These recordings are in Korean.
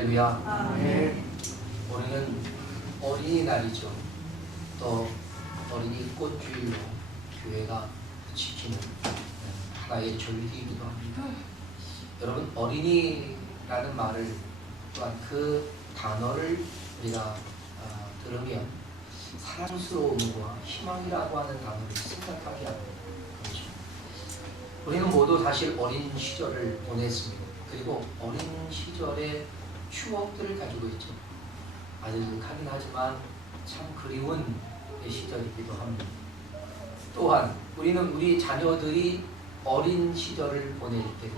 할렐루야. 아멘. 오늘은 어린이날이죠. 또 어린이 꽃주일로 교회가 지키는 하나의 절기이기도 합니다. 여러분, 어린이라는 말을 또한 그 단어를 우리가 들으면 사랑스러움과 희망이라고 하는 단어를 생각하게 하는 거죠. 우리는 모두 사실 어린 시절을 보냈습니다. 그리고 어린 시절의 추억들을 가지고 있죠. 아득하긴 하지만 참 그리운 시절이기도 합니다. 또한 우리는 우리 자녀들이 어린 시절을 보낼 때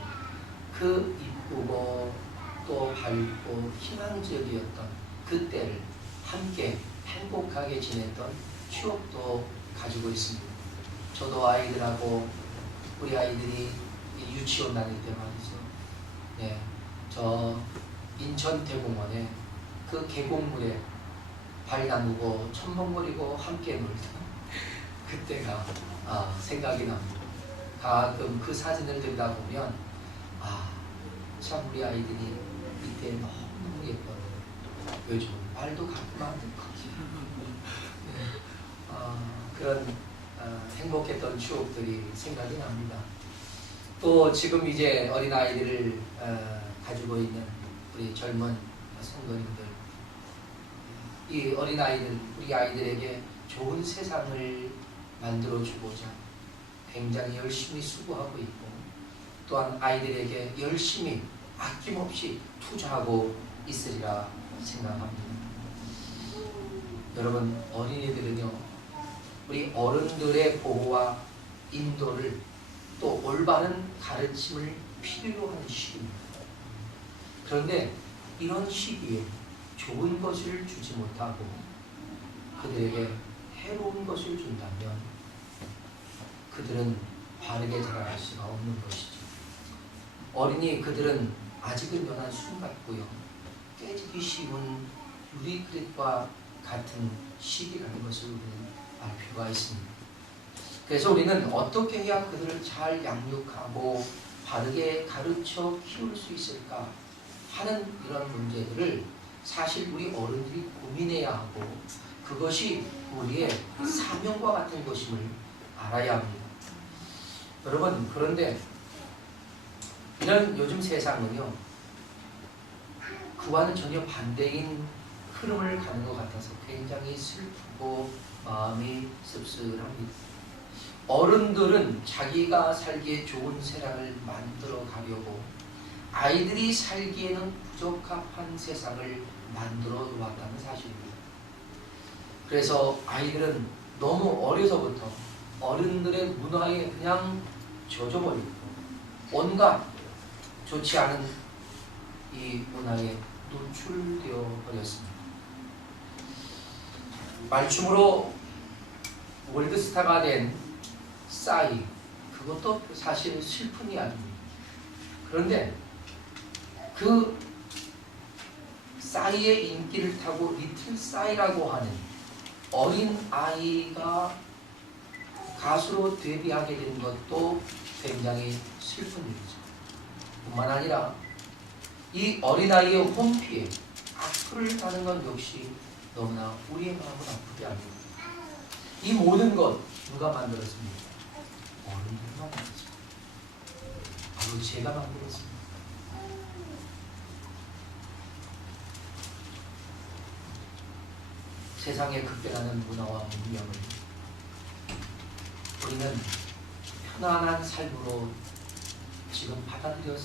그 이쁘고 또 밝고 희망적이었던 그때를 함께 행복하게 지냈던 추억도 가지고 있습니다. 저도 아이들하고 우리 아이들이 유치원 다닐 때 말이죠. 네, 저 인천 대공원에 그 계곡물에 발 담그고 첨벙거리고 함께 놀던 그때가 생각이 납니다. 가끔 그 사진을 들여다보면 참 우리 아이들이 이때 너무 예뻤는데 요즘 말도 가끔 안 듣고 그런 행복했던 추억들이 생각이 납니다. 또 지금 이제 어린아이들을 가지고 있는 우리 젊은 성도님들, 이 어린아이들, 우리 아이들에게 좋은 세상을 만들어주고자 굉장히 열심히 수고하고 있고, 또한 아이들에게 열심히 아낌없이 투자하고 있으리라 생각합니다. 여러분, 어린이들은요, 우리 어른들의 보호와 인도를 또 올바른 가르침을 필요로 하는 시기입니다. 그런데 이런 시기에 좋은 것을 주지 못하고 그들에게 해로운 것을 준다면 그들은 바르게 자라갈 수가 없는 것이죠. 어린이 그들은 아직은 연한 순 같고요. 깨지기 쉬운 유리 그릇과 같은 시기라는 것을 우리는 알 필요가 있습니다. 그래서 우리는 어떻게 해야 그들을 잘 양육하고 바르게 가르쳐 키울 수 있을까 하는 이런 문제들을 사실 우리 어른들이 고민해야 하고, 그것이 우리의 사명과 같은 것임을 알아야 합니다. 여러분, 그런데 이런 요즘 세상은요, 그와는 전혀 반대인 흐름을 가는 것 같아서 굉장히 슬프고 마음이 씁쓸합니다. 어른들은 자기가 살기에 좋은 세상을 만들어 가려고 아이들이 살기에는 부적합한 세상을 만들어 놓았다는 사실입니다. 그래서 아이들은 너무 어려서부터 어른들의 문화에 그냥 젖어버리고 온갖 좋지 않은 이 문화에 노출되어 버렸습니다. 말춤으로 월드스타가 된 싸이, 그것도 사실 슬픈 이야기입니다. 그런데 그 싸이의 인기를 타고 리틀 싸이라고 하는 어린 아이가 가수로 데뷔하게 된 것도 굉장히 슬픈 일이죠. 뿐만 아니라 이 어린아이의 홈피에 악플을 다는 것 역시 너무나 우리의 마음을 아프게 합니다. 이 모든 것 누가 만들었습니까? 어른들이 만들었습니다. 바로 제가 만들었습니다. 세상에 급변하는 문화와 문명을 우리는 편안한 삶으로 지금 받아들여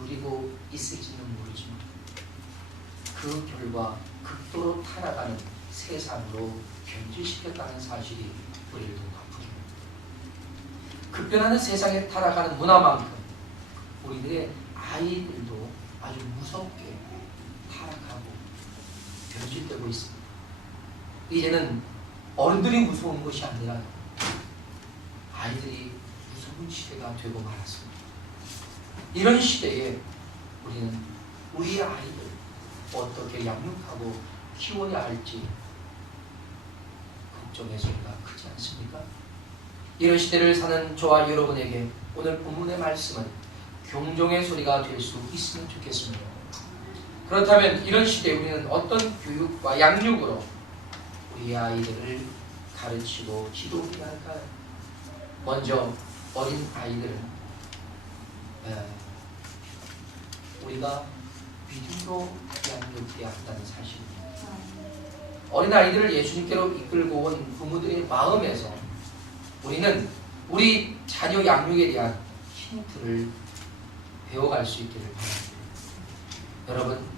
누리고 있을지는 모르지만 그 결과 극도로 타락하는 세상으로 변질시켰다는 사실이 우리를 더욱 아프게 합니다. 급변하는 세상에 타락하는 문화만큼 우리들의 아이들도 아주 무섭게 타락하고 변질되고 있습니다. 이제는 어른들이 무서운 것이 아니라 아이들이 무서운 시대가 되고 말았습니다. 이런 시대에 우리는 우리 아이들 어떻게 양육하고 키워야 할지 걱정의 소리가 크지 않습니까? 이런 시대를 사는 저와 여러분에게 오늘 본문의 말씀은 경종의 소리가 될 수 있으면 좋겠습니다. 그렇다면 이런 시대에 우리는 어떤 교육과 양육으로 우리 아이들을 가르치고 지도해야 할까요? 먼저 어린 아이들은 우리가 믿음으로 양육해야 한다는 사실입니다. 어린 아이들을 예수님께로 이끌고 온 부모들의 마음에서 우리는 우리 자녀 양육에 대한 힌트를 배워갈 수 있기를 바랍니다. 여러분,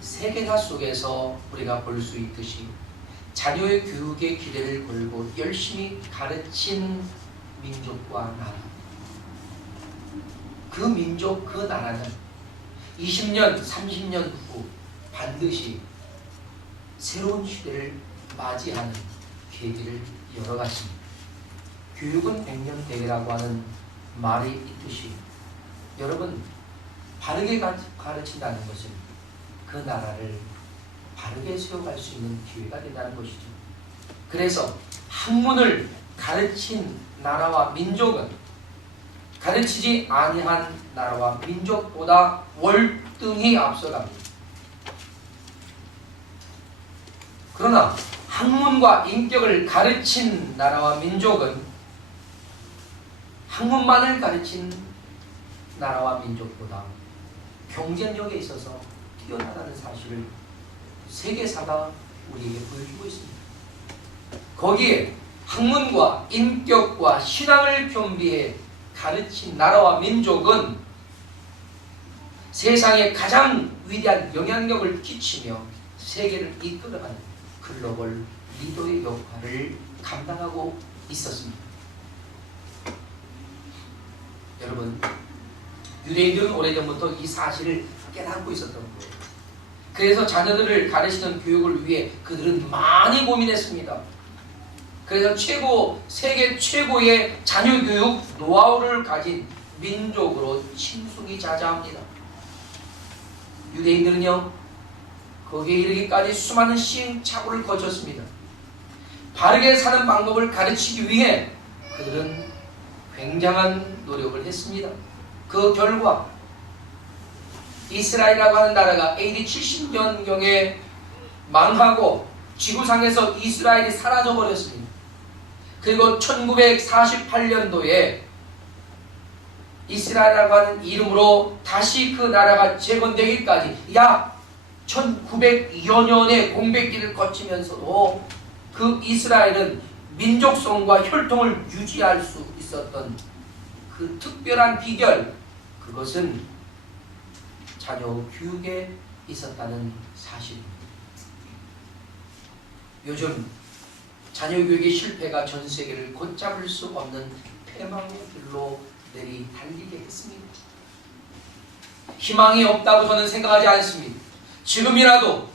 세계사 속에서 우리가 볼 수 있듯이 자녀의 교육에 기대를 걸고 열심히 가르친 민족과 나라, 그 민족, 그 나라는 20년, 30년 후 반드시 새로운 시대를 맞이하는 계기를 열어갔습니다. 교육은 백년대계라고 하는 말이 있듯이 여러분, 바르게 가르친다는 것은 그 나라를 바르게 세워갈 수 있는 기회가 된다는 것이죠. 그래서 학문을 가르친 나라와 민족은 가르치지 아니한 나라와 민족보다 월등히 앞서갑니다. 그러나 학문과 인격을 가르친 나라와 민족은 학문만을 가르친 나라와 민족보다 경쟁력에 있어서 뛰어나다는 사실을 세계사가 우리에게 보여주고 있습니다. 거기에 학문과 인격과 신앙을 겸비해 가르친 나라와 민족은 세상에 가장 위대한 영향력을 끼치며 세계를 이끌어가는 글로벌 리더의 역할을 감당하고 있었습니다. 여러분, 유대인들은 오래전부터 이 사실을 깨닫고 있었던 거예요. 그래서 자녀들을 가르치는 교육을 위해 그들은 많이 고민했습니다. 그래서 세계 최고의 자녀 교육 노하우를 가진 민족으로 칭송이 자자합니다. 유대인들은요, 거기에 이르기까지 수많은 시행착오를 거쳤습니다. 바르게 사는 방법을 가르치기 위해 그들은 굉장한 노력을 했습니다. 그 결과 이스라엘이라고 하는 나라가 AD 70년경에 망하고 지구상에서 이스라엘이 사라져버렸습니다. 그리고 1948년도에 이스라엘이라고 하는 이름으로 다시 그 나라가 재건되기까지 약 1900여 년의 공백기를 거치면서도 그 이스라엘은 민족성과 혈통을 유지할 수 있었던 그 특별한 비결, 그것은 자녀 교육에 있었다는 사실입니다. 요즘 자녀 교육의 실패가 전 세계를 걷잡을 수 없는 패망의 길로 내리달리게 했습니다. 희망이 없다고 저는 생각하지 않습니다. 지금이라도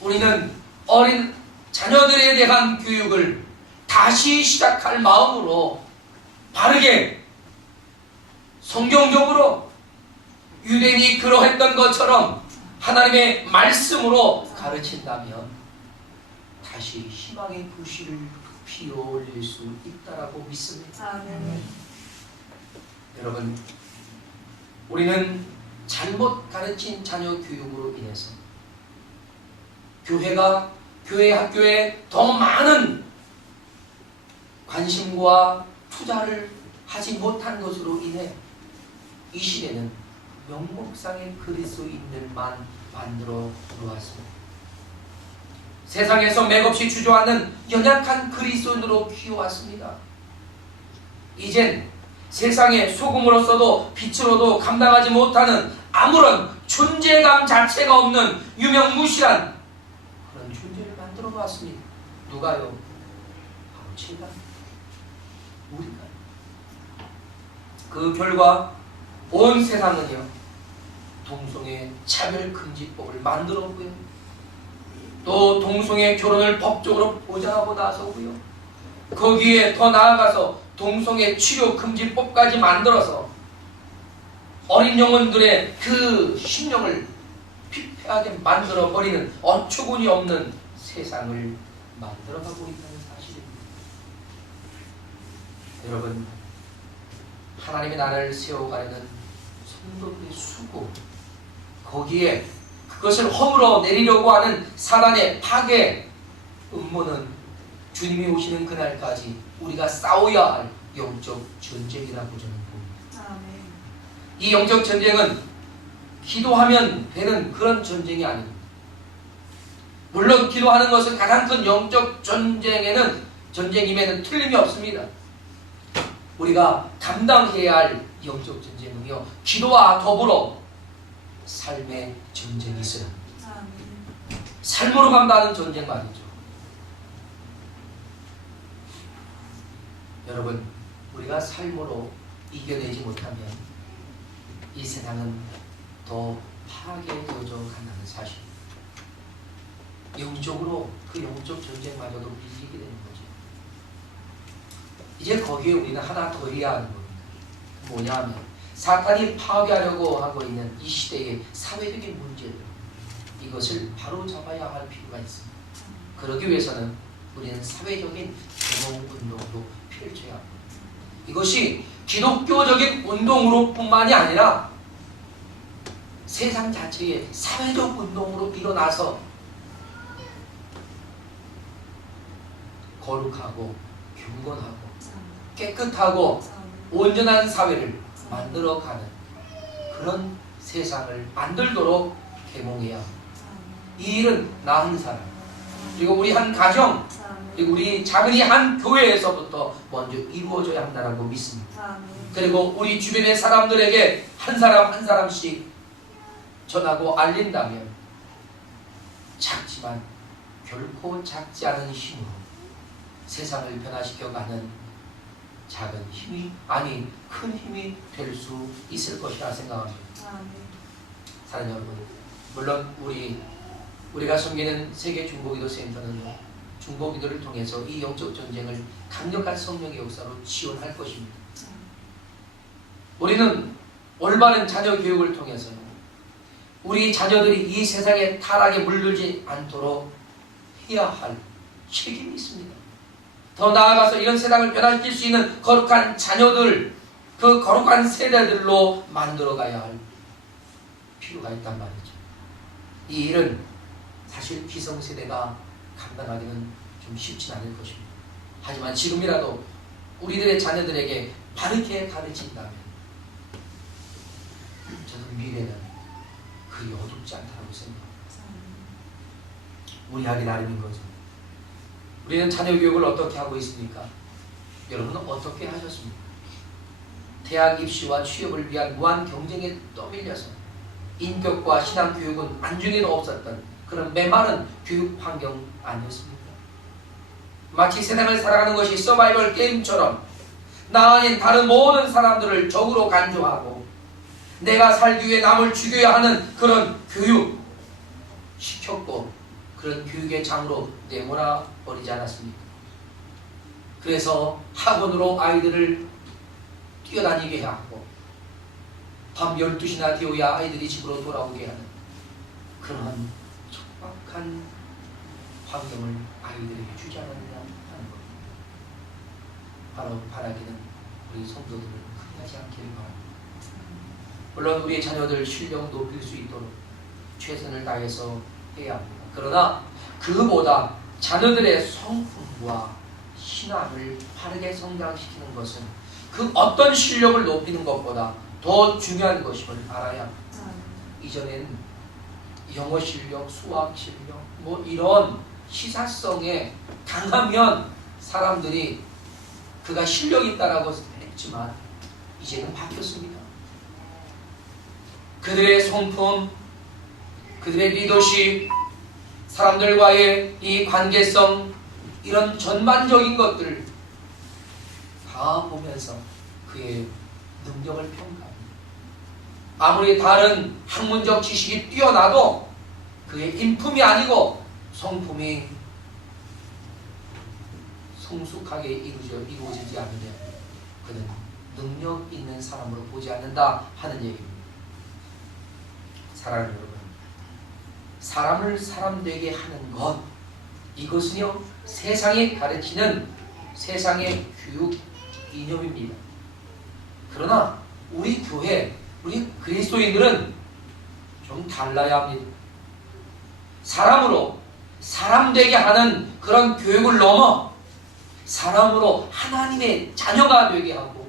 우리는 어린 자녀들에 대한 교육을 다시 시작할 마음으로 바르게 성경적으로 유대인이 그러했던 것처럼 하나님의 말씀으로 가르친다면 다시 희망의 불씨를 피워올릴 수 있다라고 믿습니다. 아멘. 여러분, 우리는 잘못 가르친 자녀 교육으로 인해서 교회 학교에 더 많은 관심과 투자를 하지 못한 것으로 인해 이 시대는 명목상의 그리스도인들만 만들어 놓았습니다. 세상에서 맥없이 주저하는 연약한 그리스도인으로 키워왔습니다. 이젠 세상의 소금으로서도 빛으로도 감당하지 못하는 아무런 존재감 자체가 없는 유명무실한 그런 존재를 만들어 놓았습니다. 누가요? 바로 제가, 우리가. 그 결과 온 세상은요, 동성애 차별금지법을 만들었고요, 또 동성애 결혼을 법적으로 보장하고 나서고요, 거기에 더 나아가서 동성애 치료금지법까지 만들어서 어린 영혼들의 그 심령을 피폐하게 만들어버리는 어처구니 없는 세상을 만들어가고 있다는 사실입니다. 여러분, 하나님의 나라를 세워가려는 성도들의 수고, 거기에 그것을 허물어 내리려고 하는 사단의 파괴 음모는 주님이 오시는 그날까지 우리가 싸워야 할 영적 전쟁이라고 저는 봅니다. 아멘. 이 영적 전쟁은 기도하면 되는 그런 전쟁이 아닙니다. 물론 기도하는 것은 가장 큰 영적 전쟁임에는 틀림이 없습니다. 우리가 감당해야 할 영적 전쟁은요, 기도와 더불어 삶의 전쟁이 있어요. 아멘. 삶으로 간다는 전쟁 말이죠. 여러분, 우리가 삶으로 이겨내지 못하면 이 세상은 더 파괴되어져 간다는 사실. 영적으로 그 영적 전쟁마저도 이기게 되는 거죠. 이제 거기에 우리는 하나 더 해야 하는 겁니다. 뭐냐 하면 사탄이 파괴하려고 하고 있는 이 시대의 사회적인 문제들, 이것을 바로 잡아야 할 필요가 있습니다. 그러기 위해서는 우리는 사회적인 계몽운동도 펼쳐야 합니다. 이것이 기독교적인 운동으로 뿐만이 아니라 세상 자체의 사회적 운동으로 일어나서 거룩하고 경건하고 깨끗하고 온전한 사회를 만들어가는 그런 세상을 만들도록 계몽해야 합니다. 이 일은 나 한 사람, 그리고 우리 한 가정, 그리고 우리 작은이 한 교회에서부터 먼저 이루어져야 한다고 믿습니다. 그리고 우리 주변의 사람들에게 한 사람 한 사람씩 전하고 알린다면 작지만 결코 작지 않은 힘으로 세상을 변화시켜가는 작은 힘이, 아니 큰 힘이 될 수 있을 것이라 생각합니다. 사랑하는 여러분, 물론 우리가 섬기는 세계 중보기도 센터는요, 중보기도를 통해서 이 영적 전쟁을 강력한 성령의 역사로 지원할 것입니다. 우리는 올바른 자녀 교육을 통해서 우리 자녀들이 이 세상의 타락에 물들지 않도록 해야 할 책임이 있습니다. 더 나아가서 이런 세상을 변화시킬 수 있는 거룩한 자녀들, 그 거룩한 세대들로 만들어가야 할 필요가 있단 말이죠. 이 일은 사실 기성세대가 감당하기는 좀 쉽진 않을 것입니다. 하지만 지금이라도 우리들의 자녀들에게 바르게 가르친다면 저는 미래는 그리 어둡지 않다고 생각합니다. 우리 하기 나름인 거죠. 우리는 자녀 교육을 어떻게 하고 있습니까? 여러분은 어떻게 하셨습니까? 대학 입시와 취업을 위한 무한 경쟁에 떠밀려서 인격과 신앙 교육은 안중에도 없었던 그런 메마른 교육 환경 아니었습니까? 마치 세상을 살아가는 것이 서바이벌 게임처럼 나 아닌 다른 모든 사람들을 적으로 간주하고 내가 살기 위해 남을 죽여야 하는 그런 교육 시켰고, 그런 교육의 장으로 내몰아 버리지 않았습니까? 그래서 학원으로 아이들을 뛰어다니게 하고 밤 12시나 되어야 아이들이 집으로 돌아오게 하는 그런 촉박한 환경을 아이들에게 주지 않았느냐 하는 겁니다. 바로 바라기는 우리 성도들을 흔하지 않기를 바랍니다. 물론 우리의 자녀들 실력 높일 수 있도록 최선을 다해서 해야 합니다. 그러나 그보다 자녀들의 성품과 신앙을 바르게 성장시키는 것은 그 어떤 실력을 높이는 것보다 더 중요한 것임을 알아야 합니다. 이전에는 영어 실력, 수학 실력, 뭐 이런 시사성에 강하면 사람들이 그가 실력이 있다라고 했지만 이제는 바뀌었습니다. 그들의 성품, 그들의 리더십, 사람들과의 이 관계성, 이런 전반적인 것들을 다 보면서 그의 능력을 평가합니다. 아무리 다른 학문적 지식이 뛰어나도 그의 인품이 아니고 성품이 성숙하게 이루어지지 않으면 그는 능력 있는 사람으로 보지 않는다 하는 얘기입니다. 사랑하는 여러분, 사람을 사람되게 하는 것, 이것은요 세상이 가르치는 세상의 교육 이념입니다. 그러나 우리 교회, 우리 그리스도인들은 좀 달라야 합니다. 사람으로 사람 되게 하는 그런 교육을 넘어 사람으로 하나님의 자녀가 되게 하고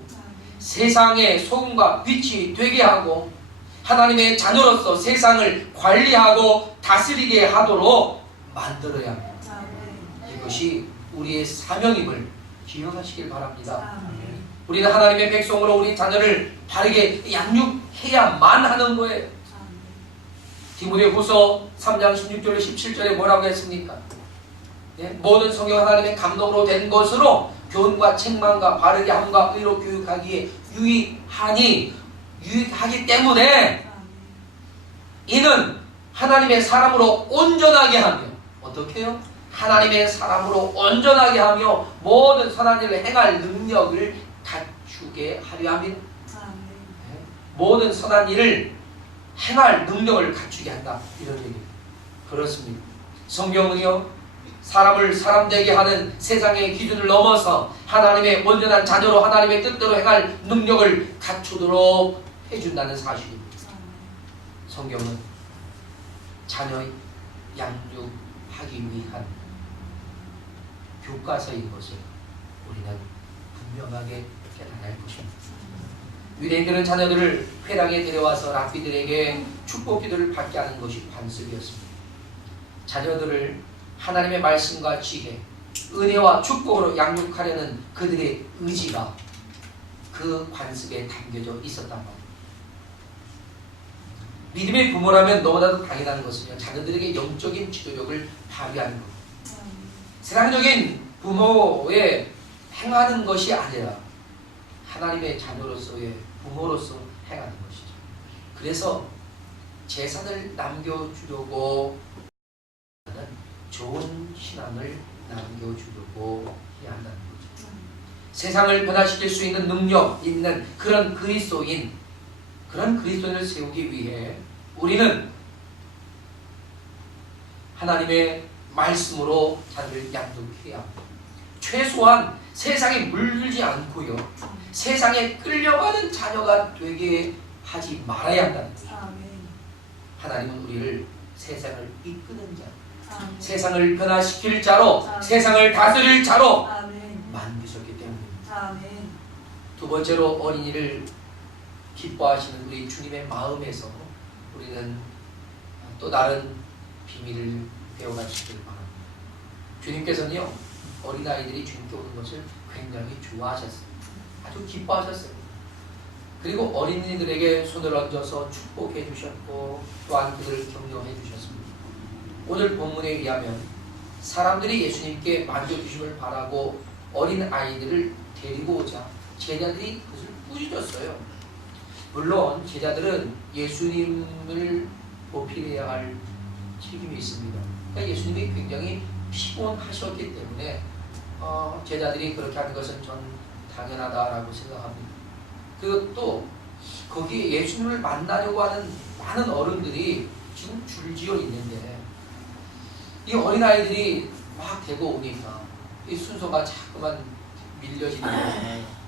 세상의 소금과 빛이 되게 하고 하나님의 자녀로서 세상을 관리하고 다스리게 하도록 만들어야 합니다. 이것이 우리의 사명임을 기억하시길 바랍니다. 우리는 하나님의 백성으로 우리 자녀를 바르게 양육해야만 하는 거예요. 디모데후서 3장 16절에 17절에 뭐라고 했습니까? 예? 모든 성경 하나님의 감동으로 된 것으로 교훈과 책망과 바르게 함과 의로 교육하기에 유익하기 때문에 이는 하나님의 사람으로 온전하게 하며 어떻게 해요? 하나님의 사람으로 온전하게 하며 모든 선한 일을 행할 능력을 갖추게 하려 합니다. 예? 모든 선한 일을 행할 능력을 갖추게 한다. 이런 얘기입니다. 그렇습니다. 성경은요, 사람을 사람되게 하는 세상의 기준을 넘어서 하나님의 온전한 자녀로 하나님의 뜻대로 행할 능력을 갖추도록 해준다는 사실입니다. 성경은 자녀 양육하기 위한 교과서인 것을 우리는 분명하게 깨달아야 할 것입니다. 유대인들은 자녀들을 회당에 데려와서 랍비들에게 축복 기도를 받게 하는 것이 관습이었습니다. 자녀들을 하나님의 말씀과 지혜, 은혜와 축복으로 양육하려는 그들의 의지가 그 관습에 담겨져 있었단 말입니다. 믿음의 부모라면 너무나도 당연한 것은요, 자녀들에게 영적인 지도력을 발휘하는 겁니다. 세상적인 부모에 행하는 것이 아니라 하나님의 자녀로서의 부모로서 행하는 것이죠. 그래서 재산을 남겨주려고 하는 좋은 신앙을 남겨주려고 해야 한다는 거죠. 세상을 변화시킬 수 있는 능력 있는 그런 그리스도인을 세우기 위해 우리는 하나님의 말씀으로 자녀를 양육해야 합니다. 최소한 세상에 물들지 않고요, 세상에 끌려가는 자녀가 되게 하지 말아야 한다는 거죠. 하나님은 우리를 세상을 이끄는 자, 세상을 변화시킬 자로, 세상을 다스릴 자로 만드셨기 때문입니다. 두 번째로 어린이를 기뻐하시는 우리 주님의 마음에서 우리는 또 다른 비밀을 배워가시길 바랍니다. 주님께서는요, 어린아이들이 주님께 오는 것을 굉장히 좋아하셨어요. 아주 기뻐하셨어요. 그리고 어린이들에게 손을 얹어서 축복해 주셨고 또한 그들을 격려해 주셨습니다. 오늘 본문에 의하면 사람들이 예수님께 만져주심을 바라고 어린아이들을 데리고 오자 제자들이 그것을 꾸짖었어요. 물론 제자들은 예수님을 보필해야 할 책임이 있습니다. 그러니까 예수님이 굉장히 피곤하셨기 때문에 제자들이 그렇게 하는 것은 전 당연하다라고 생각합니다. 그리고 또 거기 예수님을 만나려고 하는 많은 어른들이 지금 줄지어 있는데 이 어린아이들이 막 대고 오니까 이 순서가 자꾸만 밀려지는 거예요.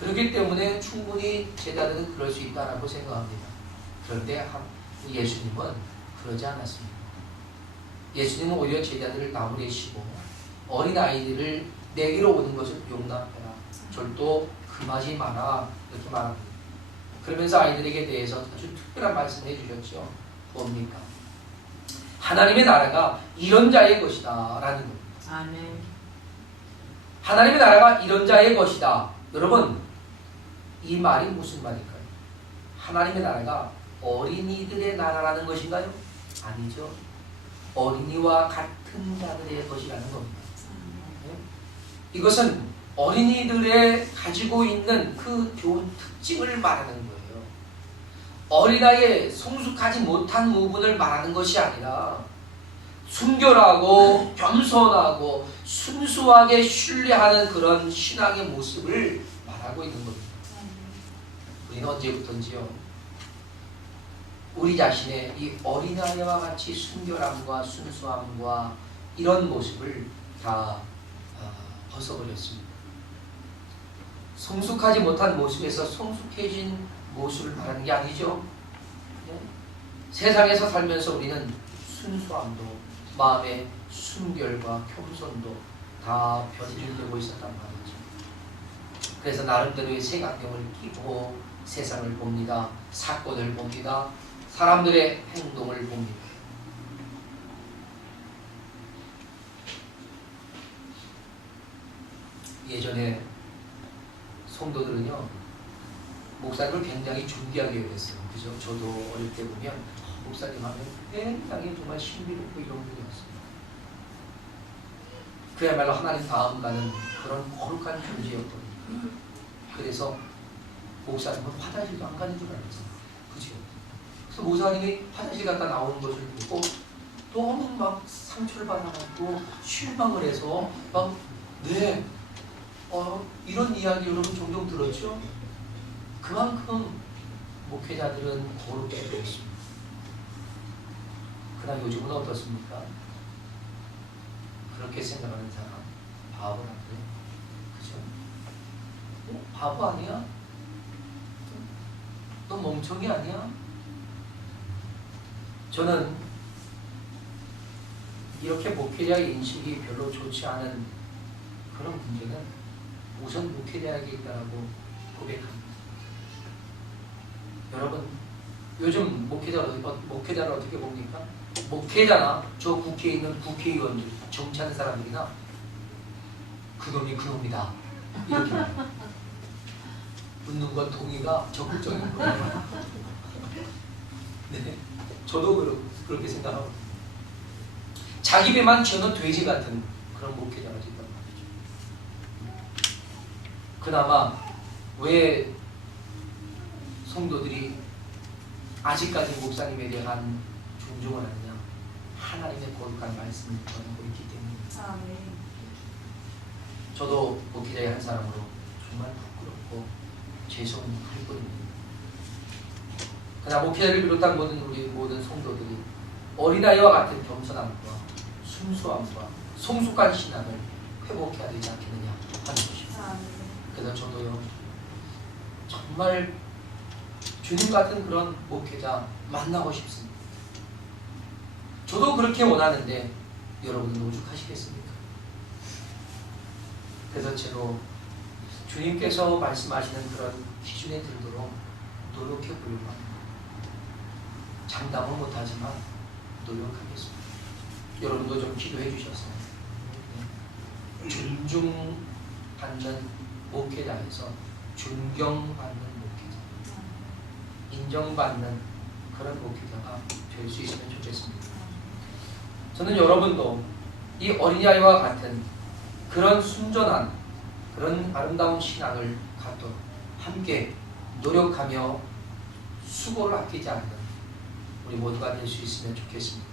그렇기 때문에 충분히 제자들은 그럴 수 있다라고 생각합니다. 그런데 예수님은 그러지 않았습니다. 예수님은 오히려 제자들을 나무래시고 어린아이들을 내게로 오는 것을 용납해라. 절도 금하지 마라. 이렇게 말합니다. 그러면서 아이들에게 대해서 아주 특별한 말씀을 해주셨죠. 뭡니까? 하나님의 나라가 이런 자의 것이다 라는 겁니다. 아멘. 하나님의 나라가 이런 자의 것이다. 여러분, 이 말이 무슨 말일까요? 하나님의 나라가 어린이들의 나라라는 것인가요? 아니죠. 어린이와 같은 자들의 것이라는 겁니다. 이것은 어린이들의 가지고 있는 그 좋은 특징을 말하는 거예요. 어린아이의 성숙하지 못한 부분을 말하는 것이 아니라 순결하고 겸손하고 순수하게 신뢰하는 그런 신앙의 모습을 말하고 있는 겁니다. 우리는 언제부턴지요, 우리 자신의 이 어린아이와 같이 순결함과 순수함과 이런 모습을 다 벗어버렸습니다. 성숙하지 못한 모습에서 성숙해진 모습을 말하는 게 아니죠. 세상에서 살면서 우리는 순수함도 마음의 순결과 겸손도 다 변질되고 있었단 말이죠. 그래서 나름대로의 색안경을 끼고 세상을 봅니다. 사건을 봅니다. 사람들의 행동을 봅니다. 예전에 성도들은요, 목사님을 굉장히 존귀하게 여겼어요. 그죠? 저도 어릴 때 보면 목사님 하면 굉장히 정말 신비롭고 이런 분이었어요. 그야말로 하나님 다음 가는 그런 거룩한 존재였거든요. 그래서 목사님은 화장실도 안 가는 줄 알았어요. 그죠? 그래서 목사님이 화장실 갔다 나오는 것을 보고 너무 막 상처를 받아가지고 실망을 해서 막 이런 이야기 여러분 종종 들었죠? 그만큼 목회자들은 거룩해 보였습니다. 그러나 요즘은 어떻습니까? 그렇게 생각하는 사람 바보라고요. 그죠? 바보 아니야? 너 멍청이 아니야? 저는 이렇게 목회자의 인식이 별로 좋지 않은 그런 문제는 우선 목회자에게 있다고 고백합니다. 여러분, 요즘 목회자를 어떻게 봅니까? 목회자나 저 국회에 있는 국회의원들, 정치하는 사람들이나 그놈이 그놈이다 이렇게 묻는 건 동의가 적극적인 거예요. 네, 저도 그렇게 생각하고 자기 배만 키우는 돼지 같은 그런 목회자가 있단 말이죠. 그나마 왜 성도들이 아직까지 목사님에 대한 존중을 하느냐? 하나님의 거룩한 말씀을 전하고 있기 때문입니다. 저도 목회자의 한 사람으로 정말 부끄럽고 죄송할 뿐입니다. 그러나 목회자를 비롯한 우리 모든 성도들이 어린아이와 같은 겸손함과 순수함과 성숙한 신앙을 회복해야 되지 않겠느냐 하는 것입니다. 그래서 저도요, 정말 주님 같은 그런 목회자 만나고 싶습니다. 저도 그렇게 원하는데 여러분은 오죽하시겠습니까? 그래서 저도 주님께서 말씀하시는 그런 기준에 들도록 노력해 보려고 합니다. 장담은 못하지만 노력하겠습니다. 여러분도 좀 기도해 주셔서 존중받는 목회자에서 존경받는 목회자, 인정받는 그런 목회자가 될 수 있으면 좋겠습니다. 저는 여러분도 이 어린아이와 같은 그런 순전한 그런 아름다운 신앙을 갖도록 함께 노력하며 수고를 아끼지 않는 우리 모두가 될 수 있으면 좋겠습니다.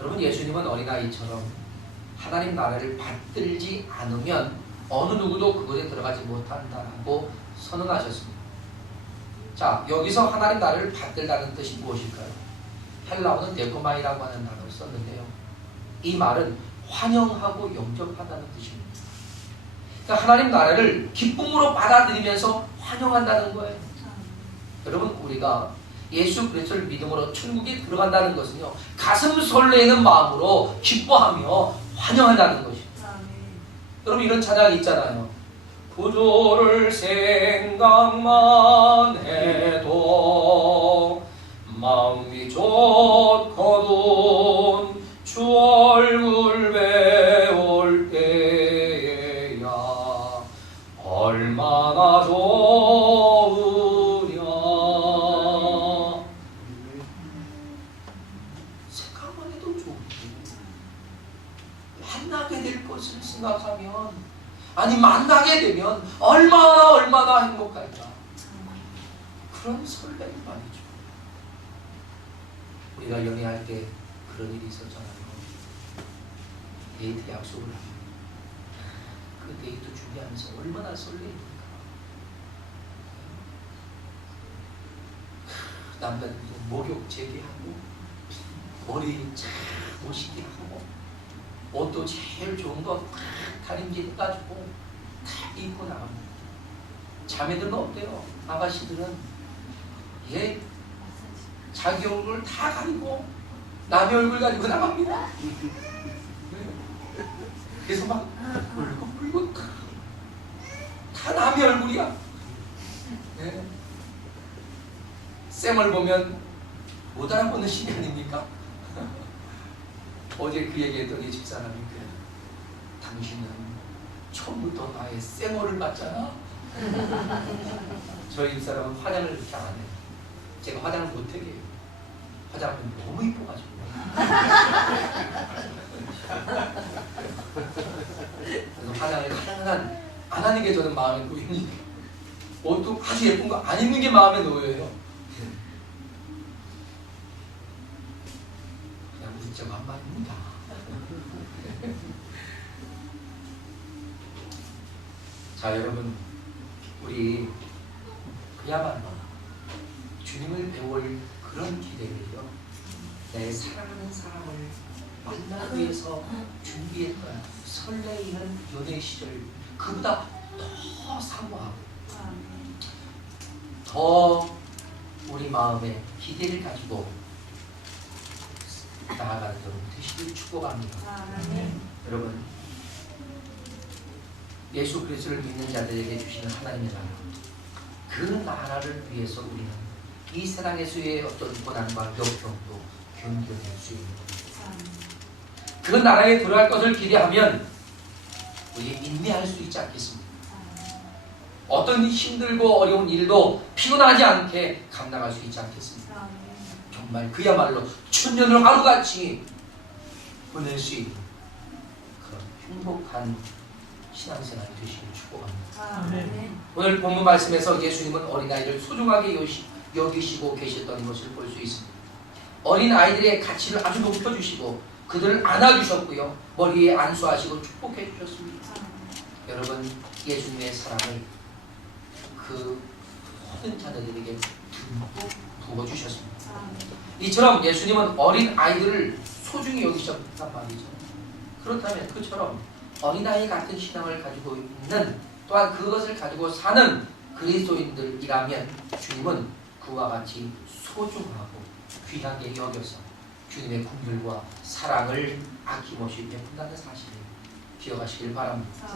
여러분, 예수님은 어린아이처럼 하나님 나라를 받들지 않으면 어느 누구도 그곳에 들어가지 못한다라고 선언하셨습니다. 자, 여기서 하나님 나라를 받들다는 뜻이 무엇일까요? 헬라어는 네코마이라고 하는 단어를 썼는데요. 이 말은 환영하고 영접한다는 뜻입니다. 그러니까 하나님 나라를 기쁨으로 받아들이면서 환영한다는 거예요. 여러분, 우리가 예수 그리스도를 믿음으로 천국에 들어간다는 것은요, 가슴 설레는 마음으로 기뻐하며 환영한다는 것입니다. 여러분, 이런 찬양이 있잖아요. 구주를 생각만 해도 마음이 좋거든 주 얼굴 배울 때야 얼마나 좋으랴. 생각만 해도 좋은데 만나게 될 것을 생각하면, 아니 만나게 되면 얼마나 행복할까. 그런 설렘이 말이죠. 우리가 연애할 때 그런 일이 있었잖아요. 데이트 약속을 하면 그 데이트 준비하면서 얼마나 설레입니까. 남자들도 목욕 재개하고 머리 쫙 모시게 하고 옷도 제일 좋은 거 다림질 해가지고 다 입고 나갑니다. 자매들은 어때요? 아가씨들은 자기 얼굴 다 가리고 남의 얼굴 가리고 나갑니다. 그래서 막 울고 다 남의 얼굴이야. 네. 쌤을 보면 못 알아보는 신이 아닙니까? 어제 그 얘기했더니 집사람이 그래, 당신은 처음부터 나의 쌩얼을 봤잖아. 저희 집사람은 화장을 그렇게 안 해요. 제가 화장을 못하게 해요. 화장은 너무 이뻐가지고. 그래서 화장을 가능한 안 하는 게 저는 마음에 놓이니, 옷도 아주 예쁜 거 안 입는 게 마음에 놓여요. 그냥 문자가 한 말입니다. 자, 여러분, 우리 그야말로 주님을 배울 그런 기대를요, 내 사랑하는 사람을 만나기 위해서 준비했던 설레이는 연애 시절, 그보다 더 사모하고 더 우리 마음에 기대를 가지고 나아가는 여러분 되시길 축복합니다. 여러분, 예수 그리스도를 믿는 자들에게 주시는 하나님의 나라, 그 나라를 위해서 우리는 이 세상에서의 어떤 고난과 역경도 견뎌낼 수 있는 겁니다. 그 나라에 들어갈 것을 기대하면 우리 인내할 수 있지 않겠습니까? 어떤 힘들고 어려운 일도 피곤하지 않게 감당할 수 있지 않겠습니까? 정말 그야말로 천년을 하루같이 보낼 수 있는 그런 행복한 신앙생활이 되시길 축복합니다. 오늘 본문 말씀에서 예수님은 어린아이를 소중하게 여기시고 계셨던 것을 볼 수 있습니다. 어린아이들의 가치를 아주 높여주시고 그들을 안아주셨고요, 머리에 안수하시고 축복해 주셨습니다. 여러분, 예수님의 사랑을 그 모든 자녀들에게 듬뿍 부어주셨습니다. 이처럼 예수님은 어린아이들을 소중히 여기셨단 말이죠. 그렇다면 그처럼 어린아이 같은 신앙을 가지고 있는, 또한 그것을 가지고 사는 그리스도인들이라면 주님은 그와 같이 소중하고 귀하게 여겨서 주님의 긍휼과 사랑을 아낌없이 베푼다는 사실을 기억하시길 바랍니다.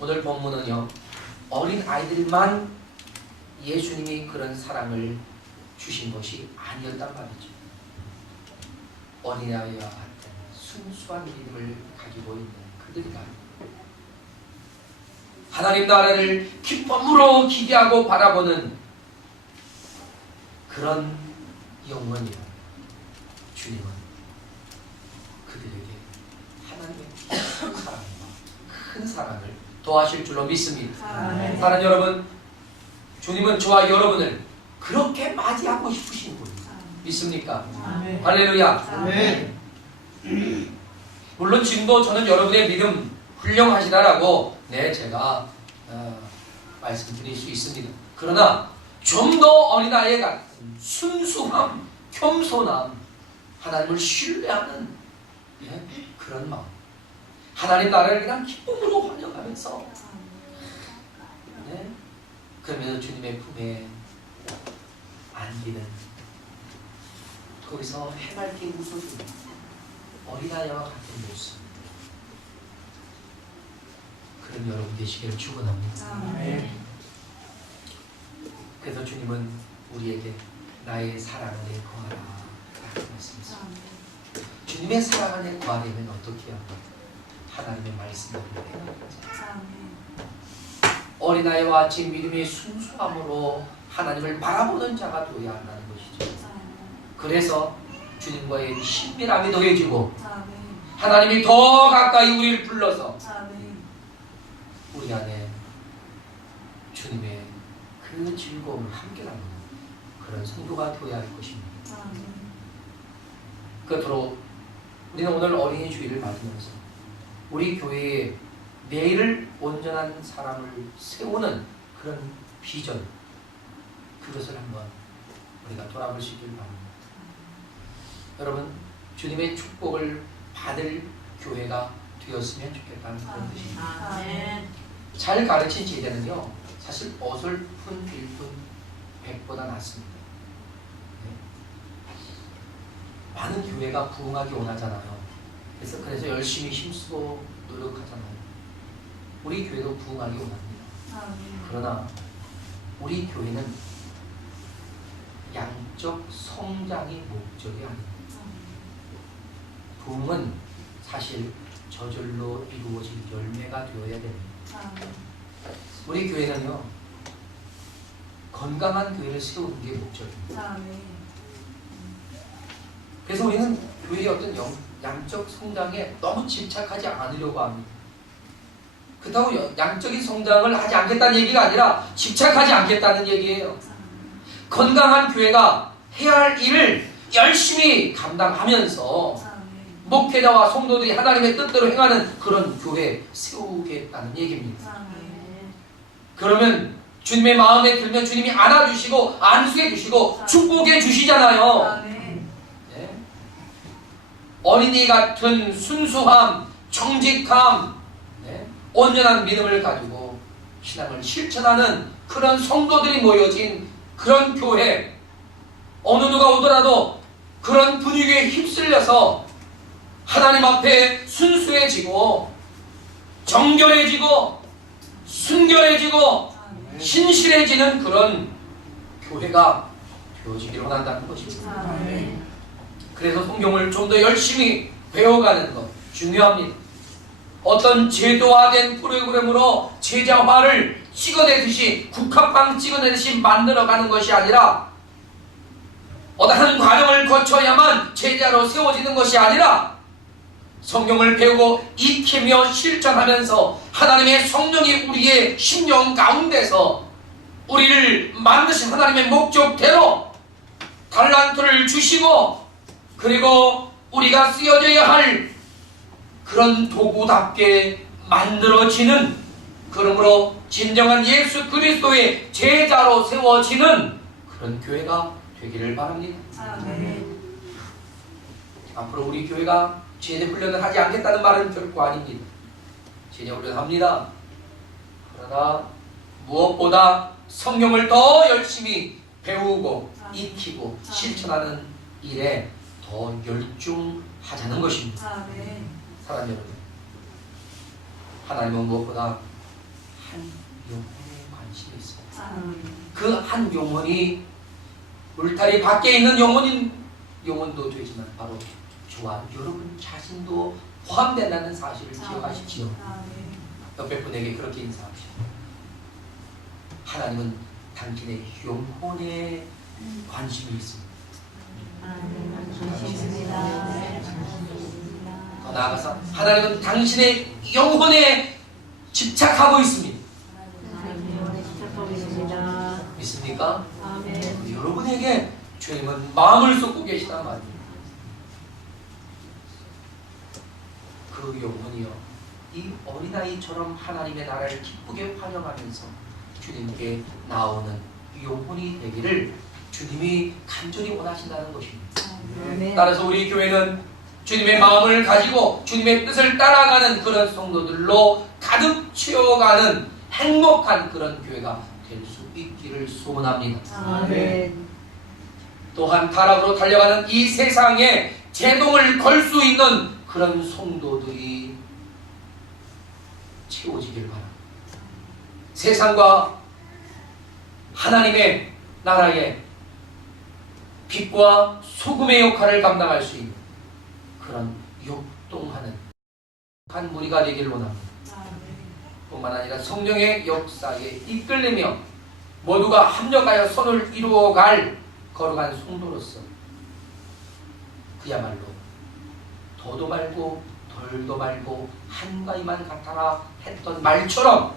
오늘 본문은요, 어린아이들만 예수님이 그런 사랑을 주신 것이 아니었단 말이죠. 어린아이와 같은 순수한 믿음을 가지고 있는 그들이다. 하나님 나라를 기쁨으로 기대하고 바라보는 그런 영혼이라 주님은 그들에게 하나님의 큰 사랑과 큰 사랑을 더하실 줄로 믿습니다. 사랑하는 여러분, 주님은 저와 여러분을 그렇게 맞이하고 싶으신 분입니다. 믿습니까? 할렐루야. 물론 지금도 저는 여러분의 믿음 훌륭하시다라고 제가 말씀드릴 수 있습니다. 그러나 좀 더 어린아이 같은 순수함, 겸손함, 하나님을 신뢰하는 그런 마음, 하나님 나라를 그냥 기쁨으로 환영하면서 그러면서 주님의 품에 안기는, 거기서 해맑게 웃어주는 어린아이와 같은 모습, 그런 여러분 되시기를 축원합니다. 그래서 주님은 우리에게 나의 사랑 안에 거하라 라고 말씀하셨습니다. 주님의 사랑 안에 거하려면 어떻게 해야 합니까? 하나님의 말씀을 행하자. 어린아이와 같이 믿음의 순수함으로 하나님을 바라보는 자가 되어야 한다는 것이죠. 그래서 주님과의 친밀함이 더해지고 하나님이 더 가까이 우리를 불러서 우리 안에 주님의 그 즐거움을 함께 나누는 그런 성도가 되어야 할 것입니다. 끝으로 우리는 오늘 어린이 주일을 맞으면서 우리 교회에 내일을 온전한 사람을 세우는 그런 비전, 그것을 한번 우리가 돌아볼 수 있길 바랍니다. 여러분, 주님의 축복을 받을 교회가 되었으면 좋겠다는 그런 뜻입니다. 잘 가르친 제자는요, 사실 어설픈 빌분 100보다 낫습니다. 많은 교회가 부흥하기 원하잖아요. 그래서 열심히 힘쓰고 노력하잖아요. 우리 교회도 부흥하기 원합니다. 그러나 우리 교회는 양적 성장이 목적이 아닙니다. 부흥은 사실 저절로 이루어질 열매가 되어야 됩니다. 우리 교회는요, 건강한 교회를 세우는 게 목적입니다. 그래서 우리는 교회의 어떤 양적 성장에 너무 집착하지 않으려고 합니다. 그렇다고 양적인 성장을 하지 않겠다는 얘기가 아니라 집착하지 않겠다는 얘기예요. 건강한 교회가 해야 할 일을 열심히 감당하면서 목회자와 성도들이 하나님의 뜻대로 행하는 그런 교회 세우겠다는 얘기입니다. 그러면 주님의 마음에 들면 주님이 안아주시고 안수해 주시고 축복해 주시잖아요. 네. 어린이 같은 순수함, 정직함, 네. 온전한 믿음을 가지고 신앙을 실천하는 그런 성도들이 모여진 그런 교회, 어느 누가 오더라도 그런 분위기에 휩쓸려서 하나님 앞에 순수해지고 정결해지고 순결해지고 신실해지는 그런 교회가 되어지기를 원한다는 것입니다. 그래서 성경을 좀 더 열심히 배워가는 것 중요합니다. 어떤 제도화된 프로그램으로 제자화를 찍어내듯이 국화빵 찍어내듯이 만들어가는 것이 아니라 어떠한 과정을 거쳐야만 제자로 세워지는 것이 아니라 성경을 배우고 익히며 실천하면서 하나님의 성령이 우리의 심령 가운데서 우리를 만드신 하나님의 목적대로 달란트를 주시고 그리고 우리가 쓰여져야 할 그런 도구답게 만들어지는, 그러므로 진정한 예수 그리스도의 제자로 세워지는 그런 교회가 되기를 바랍니다. 앞으로 우리 교회가 제자 훈련을 하지 않겠다는 말은 결코 아닙니다. 제자 훈련합니다. 그러나 무엇보다 성경을 더 열심히 배우고 익히고 실천하는 일에 더 열중하자는 것입니다. 사랑하는 여러분, 하나님은 무엇보다 한 영혼에 관심이 있습니다. 그 한 영혼이 울타리 밖에 있는 영혼도 되지만 바로 저와 여러분 자신도 포함된다는 사실을 기억하십시오. 옆에 분에게 그렇게 인사합시다. 하나님은 당신의 영혼에 관심이 있습니다. 더 나아가서 하나님은 당신의 영혼에 집착하고 있습니다. 믿습니까? 여러분에게 주님은 마음을 쏟고 계시단 말이에요. 그 영혼이요, 이 어린아이처럼 하나님의 나라를 기쁘게 환영하면서 주님께 나오는 영혼이 되기를 주님이 간절히 원하신다는 것입니다. 따라서 우리 교회는 주님의 마음을 가지고 주님의 뜻을 따라가는 그런 성도들로 가득 채워가는 행복한 그런 교회가 될 수 있기를 소원합니다. 아멘. 또한 타락으로 달려가는 이 세상에 제동을 걸 수 있는 그런 성도들이 채워지기를 바랍니다. 세상과 하나님의 나라의 빛과 소금의 역할을 감당할 수 있는 그런 역동하는 한 무리가 되기를 원합니다. 뿐만 아니라 성령의 역사에 이끌리며 모두가 합력하여 선을 이루어갈 거룩한 성도로서 그야말로 더도 말고 덜도 말고 한가위만 같아라 했던 말처럼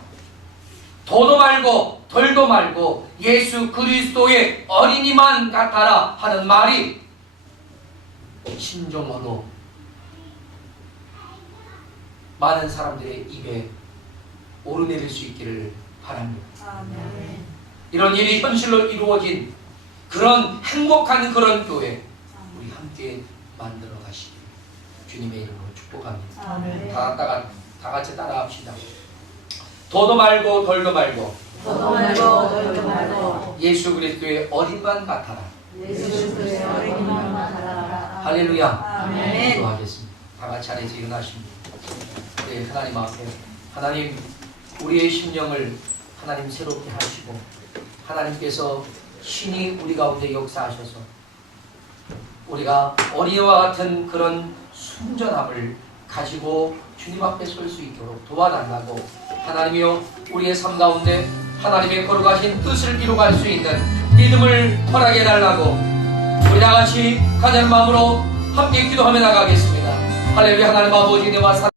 더도 말고 덜도 말고 예수 그리스도의 어린이만 같아라 하는 말이 신종어로 많은 사람들의 입에 오르내릴 수 있기를 바랍니다. 아멘. 이런 일이 현실로 이루어진 그런 행복한 그런 교회 우리 함께 만들어 가시길 주님의 이름으로 축복합니다. 아멘. 다 같이 따라합시다. 더도 말고 덜도 말고 더도 말고 덜도 말고 예수 그리스도의 어린만 같아라. 예수 그리스도의 어린이만 같아라. 할렐루야. 아멘. 기도하겠습니다. 다 같이 안에서 일어나십니다. 네, 하나님 앞에 하나님 우리의 심령을 하나님 새롭게 하시고 하나님께서 신이 우리 가운데 역사하셔서 우리가 어린이와 같은 그런 순전함을 가지고 주님 앞에 설 수 있도록 도와달라고 하나님이여 우리의 삶 가운데 하나님의 거룩하신 뜻을 이루갈 수 있는 믿음을 허락해달라고 우리 다같이 가장 마음으로 함께 기도하며 나가겠습니다. 할렐루야. 하나님 아버지 은혜와 사랑